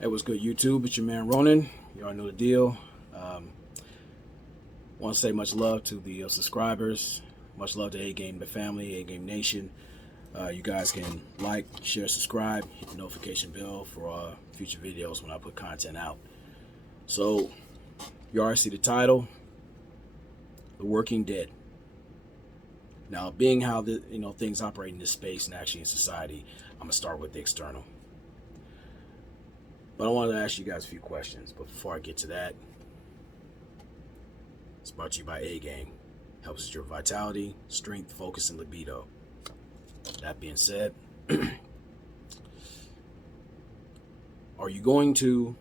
Hey, what's good, YouTube? It's your man Ronin. You all know the deal. Want to say much love to the subscribers. Much love to A Game the family, A Game Nation. You guys can like, share, subscribe, hit the notification bell for future videos when I put content out. So, you already see the title, The Working Dead. Now, being how things operate in this space and actually in society, I'm gonna start with the external. But I wanted to ask you guys a few questions. But before I get to that, it's brought to you by A Game. Helps with your vitality, strength, focus, and libido. That being said, are you going to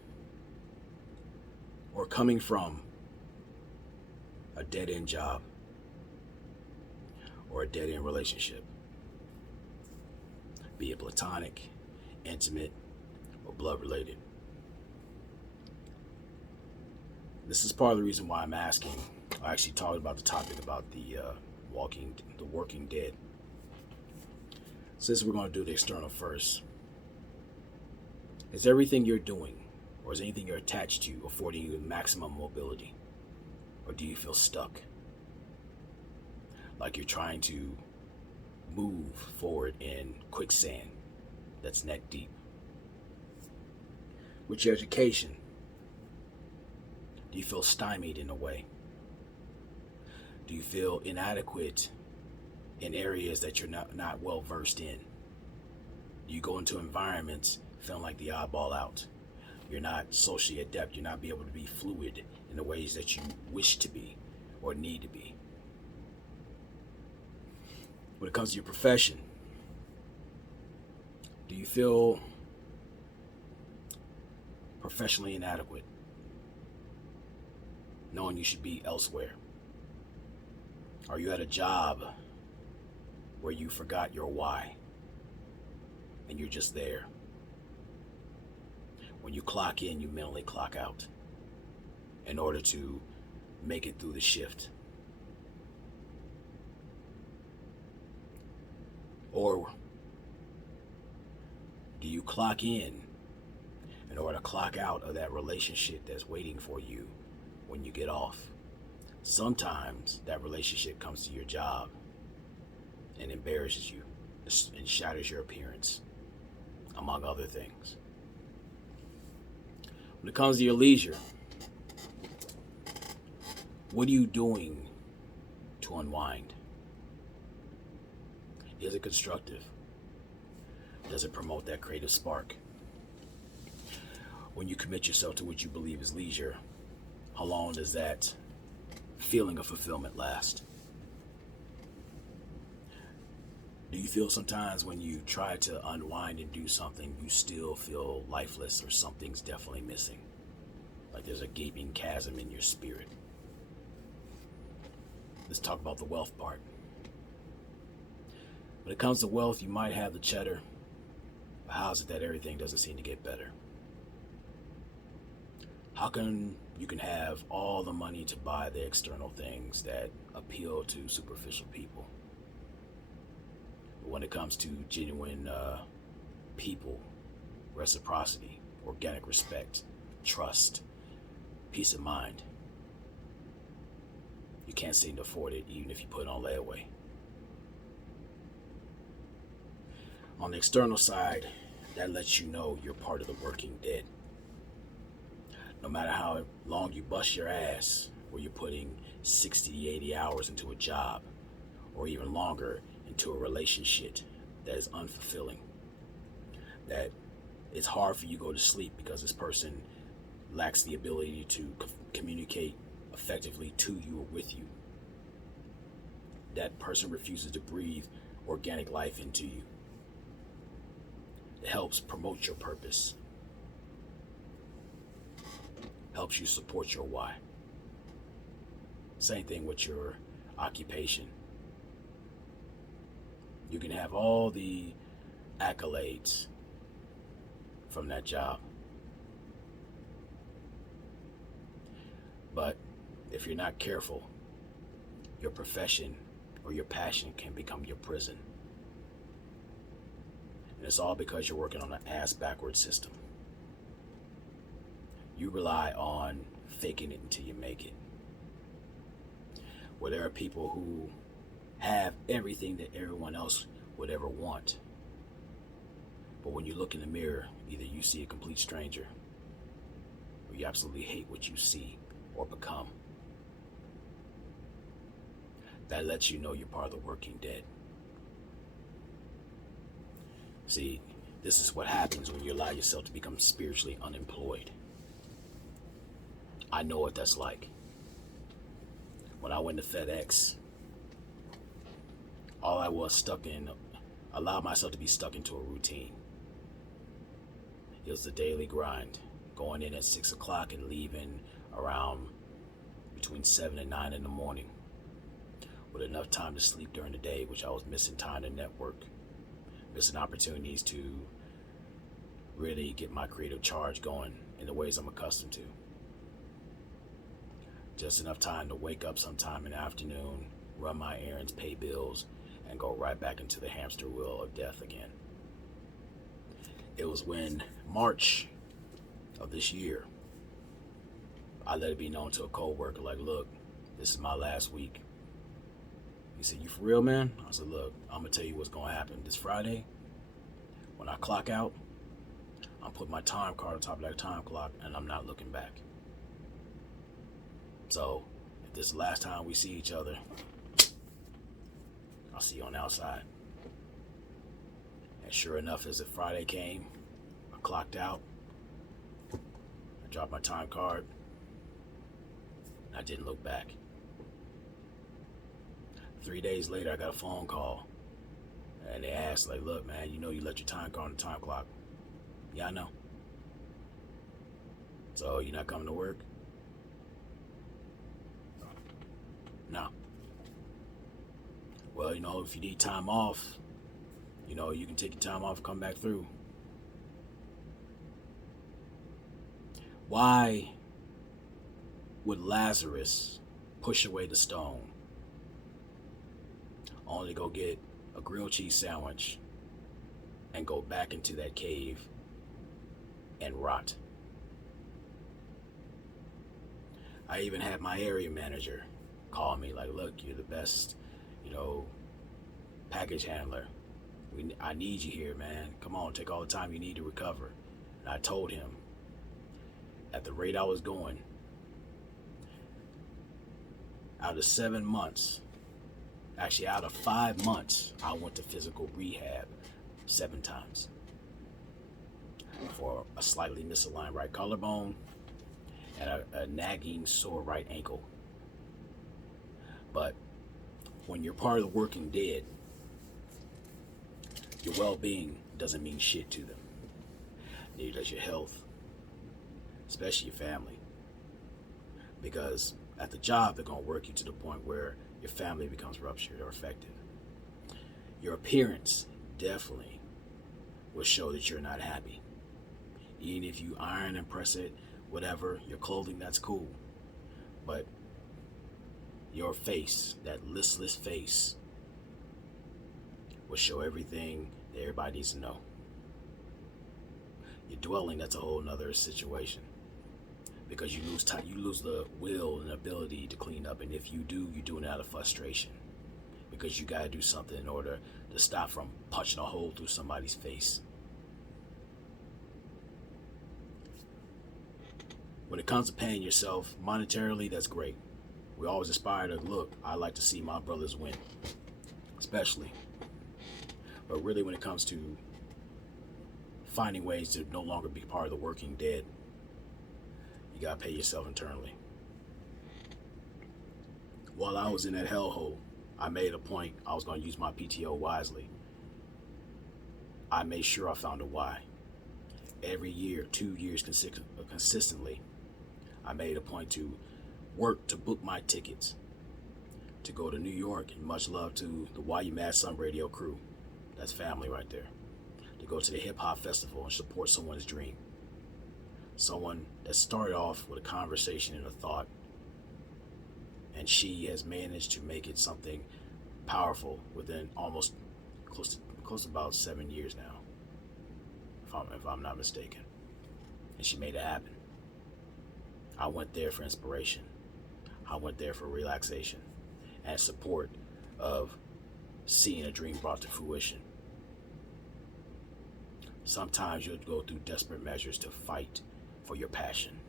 or coming from a dead-end job or a dead-end relationship? Be it platonic, intimate, or blood-related. This is part of the reason why I'm asking. I actually talked about the topic about the working dead. Since we're going to do the external first, is everything you're doing, or is anything you're attached to, affording you maximum mobility, or do you feel stuck, like you're trying to move forward in quicksand that's neck deep? With your education, do you feel stymied in a way? Do you feel inadequate in areas that you're not well versed in? Do you go into environments feeling like the oddball out? You're not socially adept. You're not be able to be fluid in the ways that you wish to be or need to be. When it comes to your profession, do you feel professionally inadequate, knowing you should be elsewhere? Are you at a job where you forgot your why and you're just there? When you clock in, you mentally clock out in order to make it through the shift. Or do you clock in order to clock out of that relationship that's waiting for you when you get off? Sometimes that relationship comes to your job and embarrasses you and shatters your appearance, among other things. When it comes to your leisure, what are you doing to unwind? Is it constructive? Does it promote that creative spark? When you commit yourself to what you believe is leisure, how long does that feeling of fulfillment last? Do you feel sometimes when you try to unwind and do something, you still feel lifeless, or something's definitely missing? Like there's a gaping chasm in your spirit. Let's talk about the wealth part. When it comes to wealth, you might have the cheddar, but how is it that everything doesn't seem to get better? How come you can have all the money to buy the external things that appeal to superficial people, but when it comes to genuine people, reciprocity, organic respect, trust, peace of mind, you can't seem to afford it even if you put it on layaway? On the external side, that lets you know you're part of the working dead. No matter how long you bust your ass, or you're putting 60 to 80 hours into a job, or even longer into a relationship that is unfulfilling, that it's hard for you to go to sleep because this person lacks the ability to communicate effectively to you or with you. That person refuses to breathe organic life into you. It helps promote your purpose, helps you support your why. Same thing with your occupation. You can have all the accolades from that job, but if you're not careful, your profession or your passion can become your prison. And it's all because you're working on an ass backwards system. You rely on faking it until you make it. Where there are people who have everything that everyone else would ever want. But when you look in the mirror, either you see a complete stranger or you absolutely hate what you see or become. That lets you know you're part of the working dead. See, this is what happens when you allow yourself to become spiritually unemployed. I know what that's like. When I went to FedEx, all I was allowed myself to be stuck into a routine. It was the daily grind, going in at 6 o'clock and leaving around between 7 and 9 in the morning, with enough time to sleep during the day, which I was missing time to network, missing opportunities to really get my creative charge going in the ways I'm accustomed to. Just enough time to wake up sometime in the afternoon, run my errands, pay bills, and go right back into the hamster wheel of death again. It was when March of this year, I let it be known to a coworker, like, look, this is my last week. He said, you for real, man? I said, look, I'm gonna tell you what's gonna happen. This Friday, when I clock out, I'm putting my time card on top of that time clock and I'm not looking back. So, if this is the last time we see each other, I'll see you on the outside. And sure enough, as the Friday came, I clocked out, I dropped my time card, and I didn't look back. 3 days later, I got a phone call, and they asked, like, look, man, you know you left your time card on the time clock. Yeah, I know. So, you're not coming to work? No. Well, you know, if you need time off, you know, you can take your time off and come back through. Why would Lazarus push away the stone only to go get a grilled cheese sandwich and go back into that cave and rot? I even had my area manager call me like, look, you're the best, you know, package handler. I need you here, man. Come on, take all the time you need to recover. And I told him, at the rate I was going, out of 7 months, actually out of 5 months, I went to physical rehab 7 times for a slightly misaligned right collarbone and a nagging sore right ankle. But when you're part of the working dead, your well-being doesn't mean shit to them. Neither does your health, especially your family. Because at the job, they're going to work you to the point where your family becomes ruptured or affected. Your appearance definitely will show that you're not happy. Even if you iron and press it, whatever, your clothing, that's cool. But your face, that listless face, will show everything that everybody needs to know. Your dwelling, that's a whole nother situation. Because you lose time, you lose the will and ability to clean up. And if you do, you're doing it out of frustration. Because you gotta do something in order to stop from punching a hole through somebody's face. When it comes to paying yourself monetarily, that's great. We always aspire to, look, I like to see my brothers win, especially. But really when it comes to finding ways to no longer be part of the working dead, you gotta pay yourself internally. While I was in that hellhole, I made a point I was gonna use my PTO wisely. I made sure I found a why. Every year, 2 years consistently, I made a point to work to book my tickets to go to New York, and much love to the Why You Mad Son radio crew. That's family right there. To go to the hip hop festival and support someone's dream. Someone that started off with a conversation and a thought, and she has managed to make it something powerful within almost close to about 7 years now, if I'm not mistaken. And she made it happen. I went there for inspiration. I went there for relaxation and support of seeing a dream brought to fruition. Sometimes you'll go through desperate measures to fight for your passion.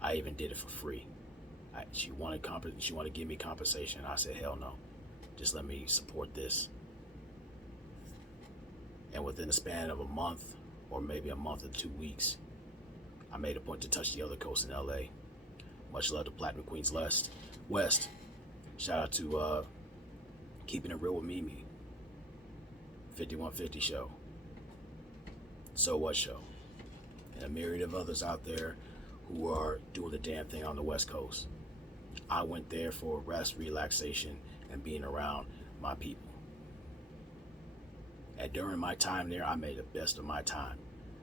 I even did it for free. She wanted to give me compensation. I said, hell no. Just let me support this. And within the span of a month, or maybe a month or 2 weeks, I made a point to touch the other coast in LA. Much love to Platinum Queens West. Shout out to Keeping It Real with Mimi, 5150 Show, So What Show, and a myriad of others out there who are doing the damn thing on the West Coast. I went there for rest, relaxation, and being around my people. And during my time there, I made the best of my time.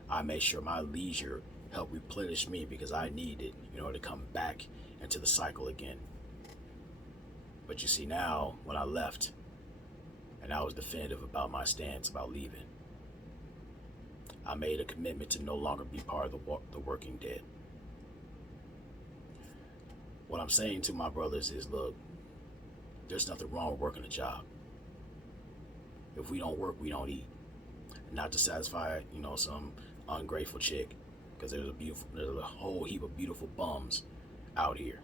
I made sure my leisure helped replenish me because I needed it in order to come back into the cycle again. But you see now, when I left, and I was definitive about my stance about leaving, I made a commitment to no longer be part of the working dead. What I'm saying to my brothers is, look, there's nothing wrong with working a job. If we don't work, we don't eat. Not to satisfy, some ungrateful chick, because there's a whole heap of beautiful bums out here.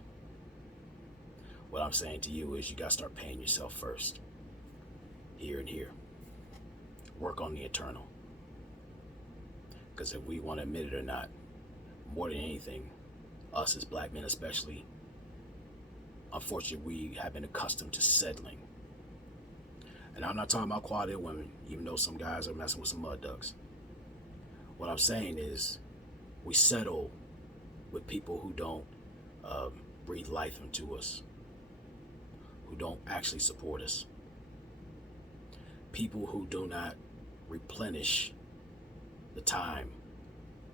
What I'm saying to you is you got to start paying yourself first. Here and here. Work on the eternal. Because if we want to admit it or not, more than anything, us as black men especially, unfortunately, we have been accustomed to settling. And I'm not talking about quality of women, even though some guys are messing with some mud ducks. What I'm saying is we settle with people who don't breathe life into us, who don't actually support us, people who do not replenish the time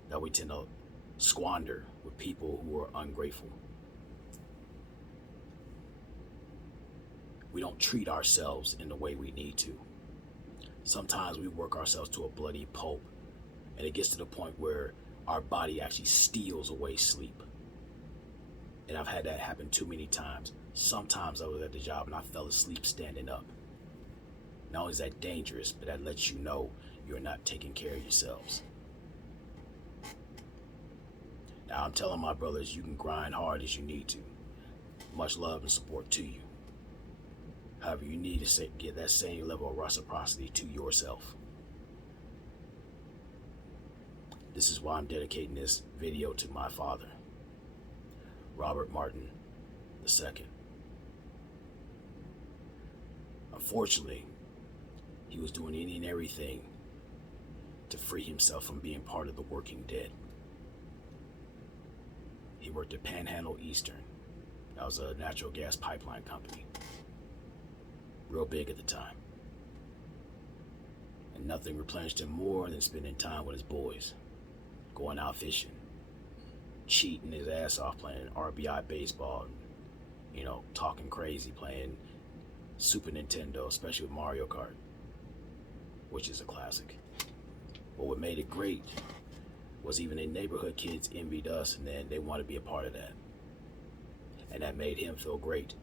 that we tend to squander with people who are ungrateful. We don't treat ourselves in the way we need to. Sometimes we work ourselves to a bloody pulp, and it gets to the point where our body actually steals away sleep. And I've had that happen too many times. Sometimes I was at the job and I fell asleep standing up. Not only is that dangerous, but that lets you know you're not taking care of yourselves. Now I'm telling my brothers, you can grind hard as you need to. Much love and support to you. However, you need to get that same level of reciprocity to yourself. This is why I'm dedicating this video to my father, Robert Martin II. Unfortunately, he was doing any and everything to free himself from being part of the working dead. He worked at Panhandle Eastern. That was a natural gas pipeline company. Real big at the time. And nothing replenished him more than spending time with his boys, going out fishing, cheating his ass off playing RBI baseball, talking crazy, playing Super Nintendo, especially with Mario Kart, which is a classic. But what made it great was even the neighborhood kids envied us, and then they wanted to be a part of that. And that made him feel great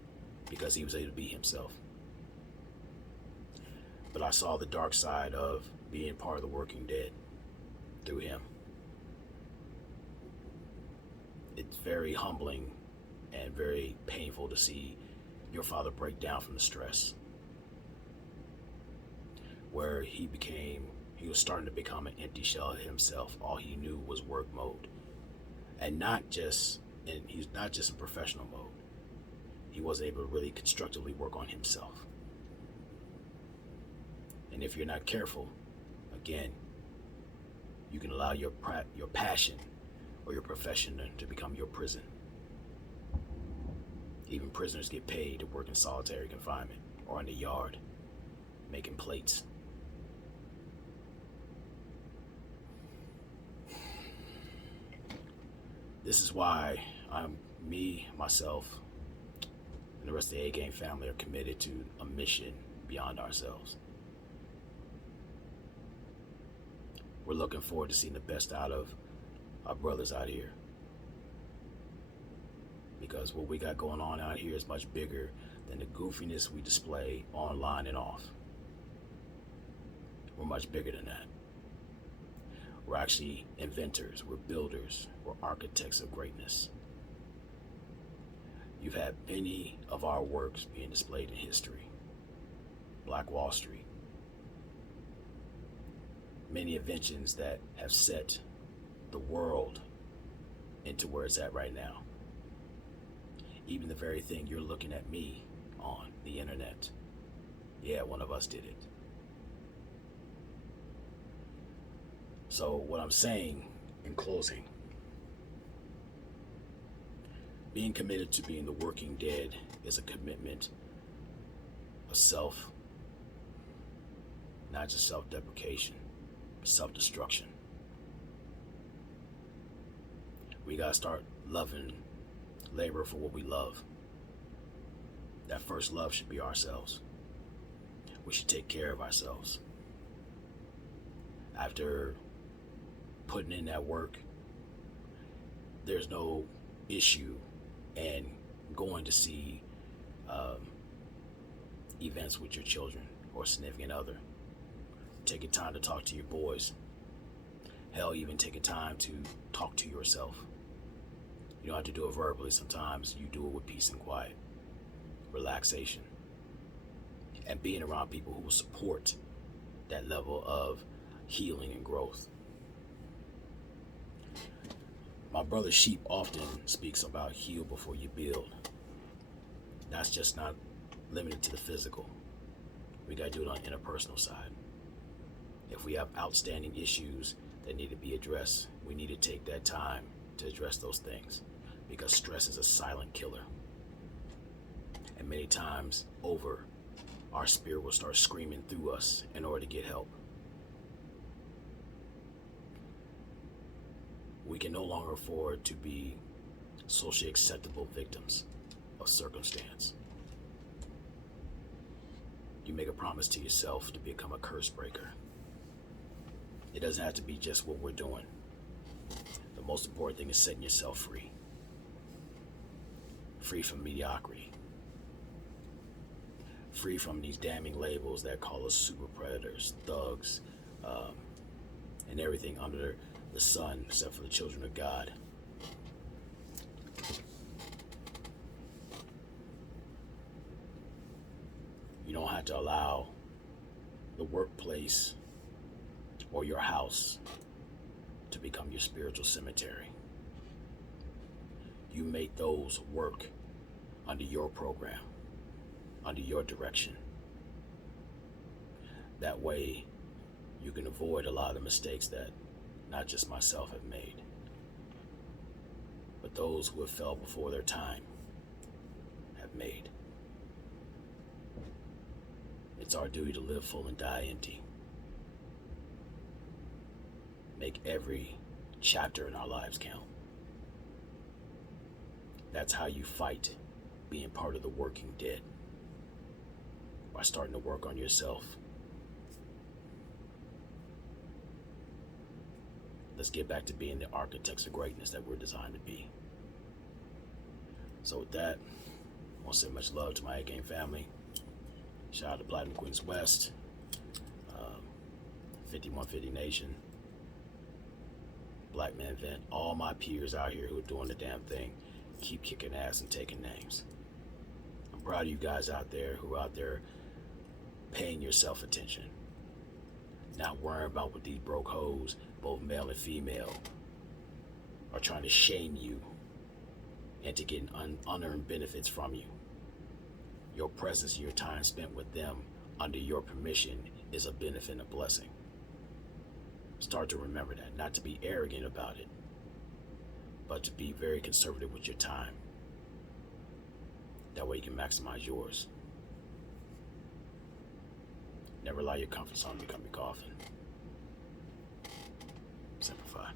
because he was able to be himself. But I saw the dark side of being part of the working dead through him. It's very humbling and very painful to see your father break down from the stress, where he was starting to become an empty shell of himself. All he knew was work mode, and he's not just in professional mode. He wasn't able to really constructively work on himself. And if you're not careful, again, you can allow your passion or your profession to become your prison. Even prisoners get paid to work in solitary confinement or in the yard, making plates. This is why myself, and the rest of the A-Game family are committed to a mission beyond ourselves. We're looking forward to seeing the best out of our brothers out here. Because what we got going on out here is much bigger than the goofiness we display online and off. We're much bigger than that. We're actually inventors, we're builders, we're architects of greatness. You've had many of our works being displayed in history. Black Wall Street. Many inventions that have set the world into where it's at right now. Even the very thing you're looking at me on, the internet. Yeah, one of us did it. So what I'm saying in closing, being committed to being the working dead is a commitment of self, not just self-deprecation, self-destruction. We gotta start loving labor for what we love. That first love should be ourselves. We should take care of ourselves. After putting in that work, there's no issue in going to see events with your children or significant other. Taking time to talk to your boys. Hell, even taking time to talk to yourself. You don't have to do it verbally. Sometimes you do it with peace and quiet, relaxation, and being around people who will support that level of healing and growth. My brother Sheep often speaks about heal before you build. That's just not limited to the physical. We gotta do it on the interpersonal side. If we have outstanding issues that need to be addressed, we need to take that time to address those things, because stress is a silent killer. And many times over, our spirit will start screaming through us in order to get help. We can no longer afford to be socially acceptable victims of circumstance. You make a promise to yourself to become a curse breaker. It doesn't have to be just what we're doing. The most important thing is setting yourself free. Free from mediocrity. Free from these damning labels that call us super predators, thugs, and everything under the sun except for the children of God. You don't have to allow the workplace or your house to become your spiritual cemetery. You make those work under your program, under your direction. That way you can avoid a lot of the mistakes that not just myself have made, but those who have fell before their time have made. It's our duty to live full and die empty. Make every chapter in our lives count. That's how you fight being part of the working dead, by starting to work on yourself. Let's get back to being the architects of greatness that we're designed to be. So with that, I want to say much love to my A-Game family. Shout out to Platinum Queens West, 5150 Nation, Black Men Event, all my peers out here who are doing the damn thing. Keep kicking ass and taking names. I'm proud of you guys out there who are out there paying yourself attention. Not worrying about what these broke hoes, both male and female, are trying to shame you into getting unearned benefits from you. Your presence, your time spent with them under your permission is a benefit and a blessing. Start to remember that, not to be arrogant about it, but to be very conservative with your time. That way you can maximize yours. Never allow your comfort zone to become your coffin. Simplify.